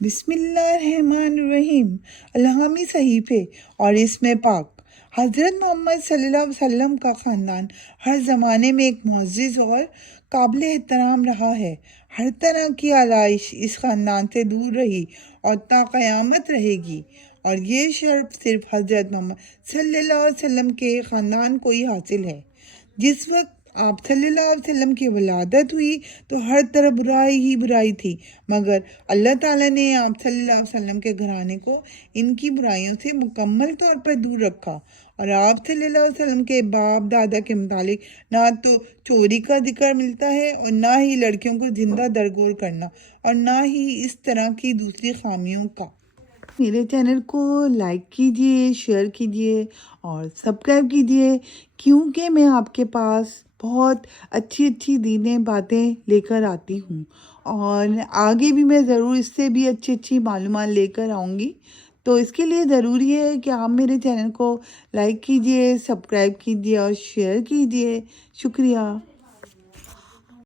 بسم اللہ الرحمن الرحیم۔ الہامی صحیفے اور اسم پاک۔ حضرت محمد صلی اللہ علیہ وسلم کا خاندان ہر زمانے میں ایک معزز اور قابل احترام رہا ہے۔ ہر طرح کی آلائش اس خاندان سے دور رہی اور تا قیامت رہے گی، اور یہ شرف صرف حضرت محمد صلی اللہ علیہ وسلم کے خاندان کو ہی حاصل ہے۔ جس وقت آپ صلی اللہ علیہ وسلم کی ولادت ہوئی تو ہر طرف برائی ہی برائی تھی، مگر اللہ تعالیٰ نے آپ صلی اللہ علیہ وسلم کے گھرانے کو ان کی برائیوں سے مکمل طور پر دور رکھا، اور آپ صلی اللہ علیہ وسلم کے باپ دادا کے متعلق نہ تو چوری کا ذکر ملتا ہے اور نہ ہی لڑکیوں کو زندہ درگور کرنا، اور نہ ہی اس طرح کی دوسری خامیوں کا۔ میرے چینل کو لائک کیجئے، شیئر کیجئے اور سبسکرائب کیجئے، کیونکہ میں آپ کے پاس بہت اچھی اچھی دینی باتیں لے کر آتی ہوں، اور آگے بھی میں ضرور اس سے بھی اچھی اچھی معلومات لے کر آؤں گی۔ تو اس کے لیے ضروری ہے کہ آپ میرے چینل کو لائک کیجئے، سبسکرائب کیجئے اور شیئر کیجئے۔ شکریہ۔